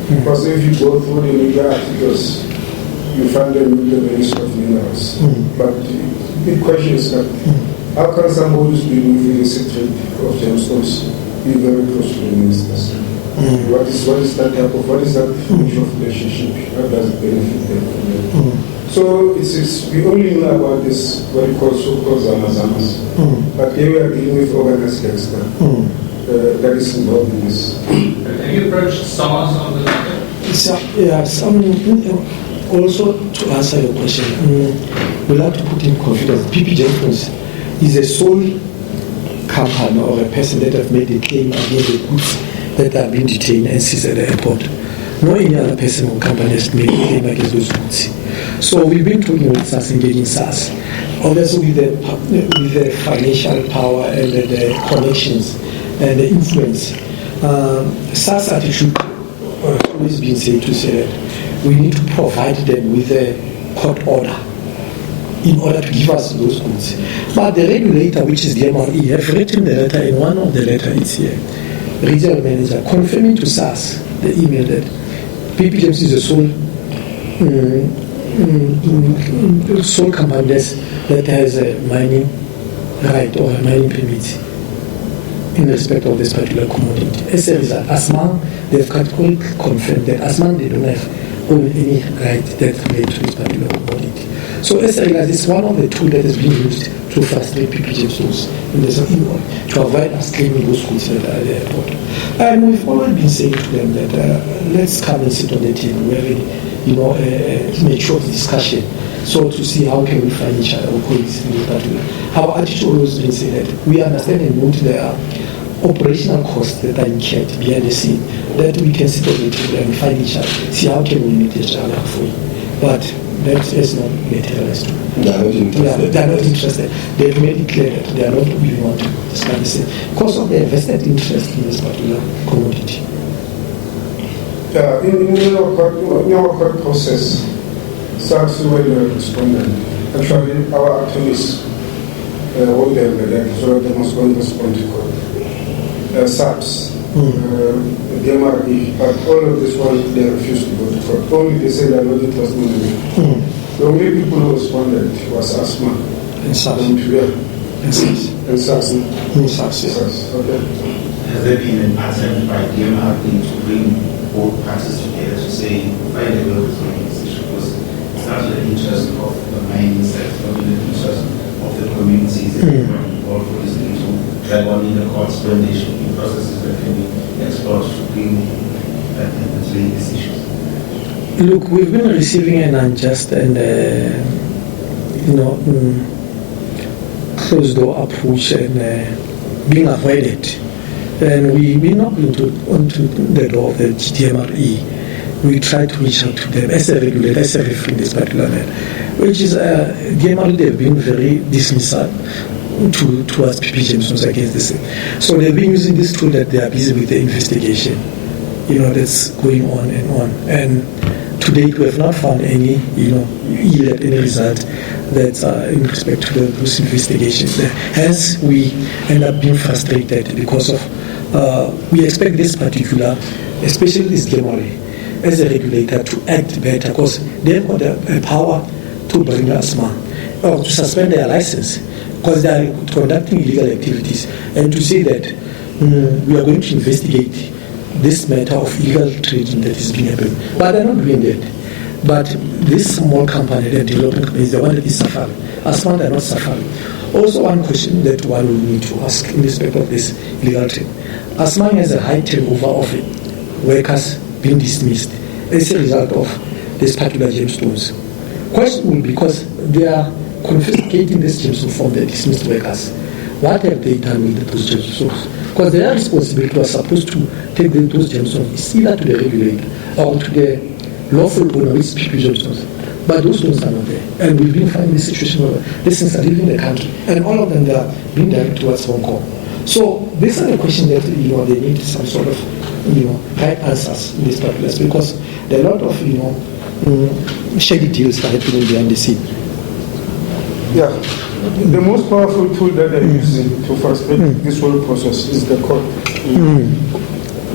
Because if you go through the media articles, you find them with the list of minerals. But the big question is that how can somebody who's been within the sector of gemstones be very close to the ministers? What is that type of mutual relationship? How does it benefit them from that? So we only know about this what we call so-called zamazamas. But here we are dealing with organized gangster that is involved in this. Have you approached SARS on the matter? Also, to answer your question, we like to put in confidence. PP Gemstones is a sole company or a person that have made a claim against the goods that are being detained and seized at the airport. No any other person or company has made a claim against those goods. So we've been talking with SARS, engaging SARS. Obviously, with the financial power and the connections and the influence, SARS attitude has always been said to say that we need to provide them with a court order in order to give us those goods. But the regulator, which is the MRE, have written the letter, in one of the letters it's here, regional manager, confirming to SARS the email that PP Gemstones is a sole company that has a mining right or a mining permit in respect of this particular commodity. As a result, Assmang, they've confirmed that Assmang, they don't have any right that relates to this particular commodity. So as a result, it's one of the tools that has been used to frustrate PP Gemstones to avoid us claiming those goods at the airport. And we've always been saying to them that let's come and sit on the table. We're ready. mature discussion. So to see how can we find each other or coexist that way. Our attitude always been saying that we understand and note there are operational costs that are incurred behind the scene, that we can sit on the table and find each other, see how can we meet each other halfway. But that is not materialized. They are not interested. They are not interested. They've made it clear that they are not really want to discuss the same because of their vested interest in this particular commodity. In our court process, SARS were the respondent. Actually, our attorneys hold them so that they must go and respond to court. SARS, the MRE, but all of this one, they refused to go to court. Only they said they are not interested in it. The only people who responded was Assmang. And SARS. And SARS. Okay. Has there been an attempt by the MRE to bring both parties together to say, find a way to solve this issue? Because it's not in the interest of the mining sector, but in the interest of the communities that are involved for this thing to drag on in the courts when they should be processes that can be explored to bring and relate these issues. Look, we've been receiving an unjust and closed door approach and being avoided. And we're not going to onto the door of the GTMRE. We try to reach out to them as a regulator, as a referee in this particular matter, which is GMRE, they've been very dismissive towards PP Gemstones against this. So they've been using this tool that they are busy with the investigation, that's going on and on. And to date, we have not found any, yet any result that's in respect to those investigations. Hence, we end up being frustrated because of we expect this particular, especially this GMRE, as a regulator to act better because they've got the power to bring Assmang or to suspend their license because they are conducting illegal activities, and to say that we are going to investigate this matter of illegal trading that is being happened. But they're not doing that. But this small company, the development company, is the one that is suffering. Assmang, they're not suffering. Also, one question that one will need to ask in respect of this illegal trade. Assmang has a high turnover of workers being dismissed as a result of this particular gemstones. Question will be because they are confiscating this gemstone from the dismissed workers. What have they done with those gemstones? Because their responsibility was supposed to take those gemstones either to the regulator or to the lawful owner, which is PP Gemstones. But those stones are not there. And we've been finding this situation where these things are leaving the country. And all of them they are being directed towards Hong Kong. So these are the questions that they need some sort of right answers in this particular space, because there are a lot of shady deals that are happening behind the scene. Yeah, the most powerful tool that they're using to frustrate this whole process is the court.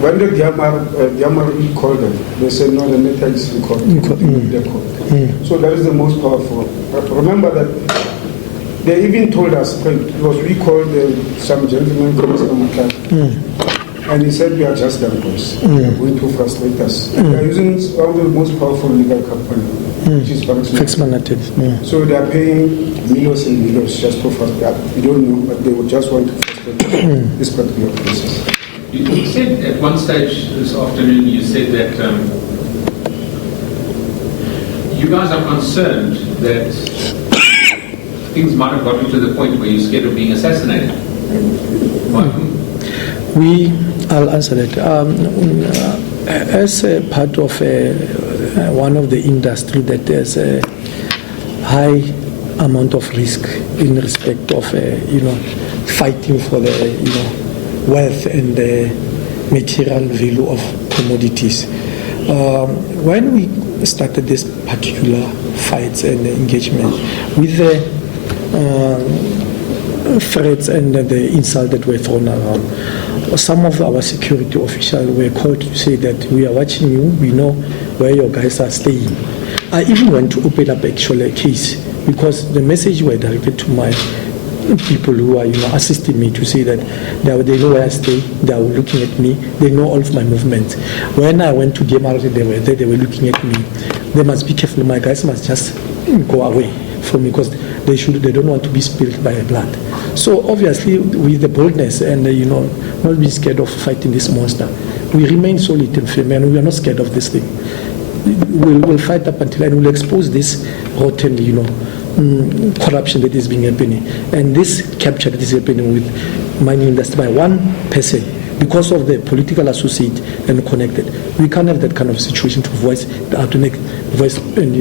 When the GMRE called them, they said no, the matter is in court. So that is the most powerful. Remember that they even told us, because we called some gentleman from Saki, and he said, we are just young boys. They are going to frustrate us. They are using one of the most powerful legal company, which is Matebesi. So they are paying millions and millions just to frustrate. We don't know, but they would just want to frustrate this particular process. You said at one stage this afternoon, you said that you guys are concerned that things might have gotten to the point where you're scared of being assassinated. I'll answer that. As a part of one of the industry that there's a high amount of risk in respect of fighting for the wealth and the material value of commodities. When we started this particular fights and engagement with the threats and the insults that were thrown around, some of our security officials were called to say that we are watching you, we know where your guys are staying. I even went to open up actually a case because the message were directed to my people who are assisting me to say that they know where I stay, they are looking at me, they know all of my movements. When I went to GMRE, they were there, they were looking at me. They must be careful, my guys must just go away from me because they don't want to be spilled by blood. So obviously with the boldness and not be scared of fighting this monster, we remain solid and firm, and we are not scared of this thing. will fight up until and will expose this rotten, corruption that is being happening, and this capture that is happening with mining industry by one person because of the political associate and connected. We can't have that kind of situation to voice and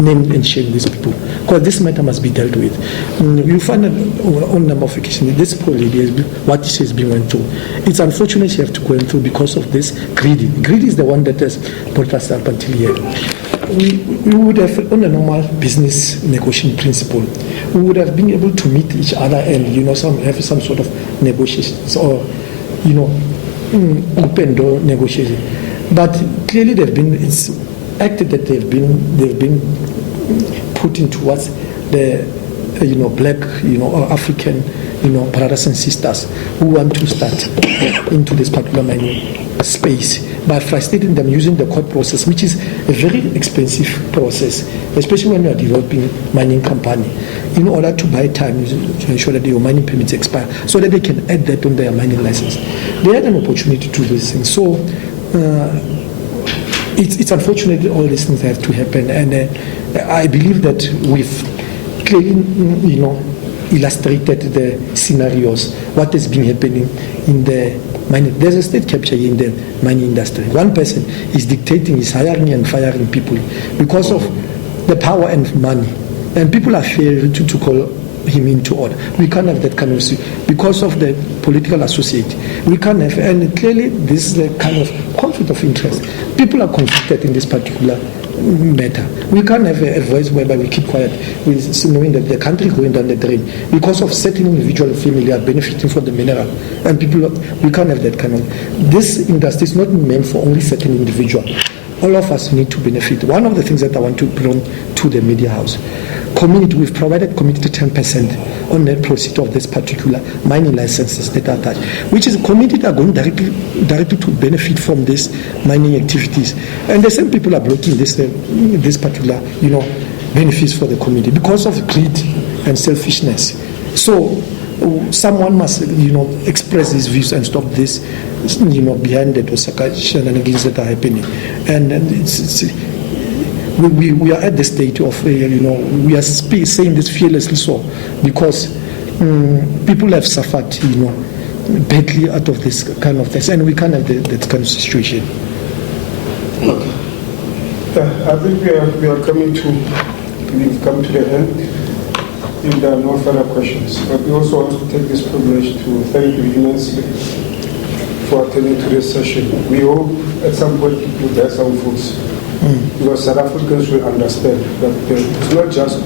name and shame these people, because this matter must be dealt with. You find that on a number of occasions this poor lady what she has been went through. It's unfortunate she have to go through because of this greed. Greed is the one that has brought us up until here. We would have, on a normal business negotiation principle, we would have been able to meet each other and have some sort of negotiations or open door negotiation. But clearly it's acted that they've been put into what's the black or African brothers and sisters who want to start into this particular mining space by frustrating them using the court process, which is a very expensive process, especially when you are developing mining company, in order to buy time to ensure that your mining permits expire so that they can add that on their mining license. They had an opportunity to do these things. So it's unfortunate that all these things have to happen, and I believe that we've clearly illustrated the scenarios, what has been happening in the mining. There's a state capture in the mining industry. One person is dictating, is hiring and firing people because of the power and money. And people are fearing to call him into order. We can't have that kind of, because of the political associate. We can't have, and clearly this is a kind of conflict of interest. People are conflicted in this particular matter. We can't have a voice whereby we keep quiet with knowing that the country is going down the drain because of certain individual family are benefiting from the mineral, and people, we can't have that kind of. This industry is not meant for only certain individual. All of us need to benefit. One of the things that I want to bring to the media house, community, we've provided community 10% on the proceeds of this particular mining licenses that are attached, which is community that are going directly to benefit from these mining activities. And the same people are blocking this particular, benefits for the community because of greed and selfishness. So someone must, express these views and stop this, behind the Osaka shenanigans that are happening. And we are at the state of, we are saying this fearlessly so because people have suffered, badly out of this kind of things, and we can't have that kind of situation. Okay. I think we've come to the end. If there are no further questions, but we also want to take this privilege to thank you immensely for attending to this session. We hope at some point people bear some fruits. Because South Africans will understand that it's not just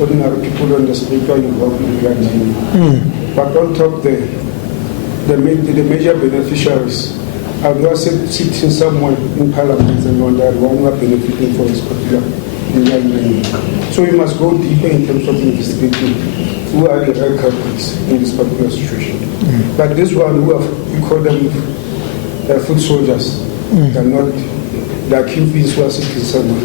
ordinary people on the street who are involved in the mining, but on top the major beneficiaries are those sitting somewhere in parliament and on that one who are benefiting from this particular mining. So we must go deeper in terms of investigating who are the real culprits in this particular situation. But this one, we call them foot soldiers, they're not. The kingpins who are sitting somewhere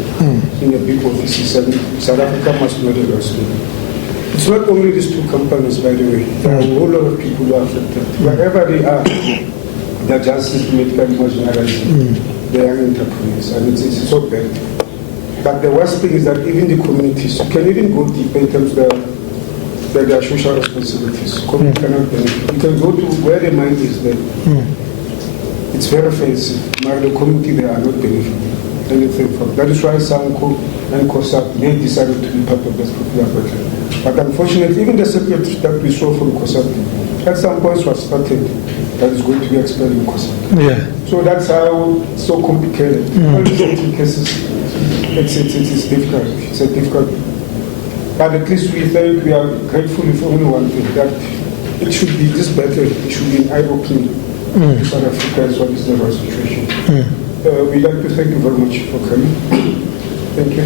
in the big offices, and South Africa must know the rest. It's not only these two companies, by the way. There are a whole lot of people who are affected. Wherever they are, they're just systematically marginalizing their entrepreneurs, and it's so bad. But the worst thing is that even the communities, you can even go deeper in terms of their social responsibilities. Community cannot benefit. You can go to where the mine is there. It's very offensive. The community, they are not benefiting anything from. That is why Sanko and COSAP, they decided to be part of this particular project. But unfortunately, even the secretary that we saw from COSAP, at some point was started that is going to be expelled in COSAP. Yeah. So that's how it's so complicated. All these cases, it's difficult. It's a difficult. But at least we are grateful for only one thing, that it should be this better. It should be an eye-opening. South Africa is what is the right situation. We'd like to thank you very much for coming. Thank you.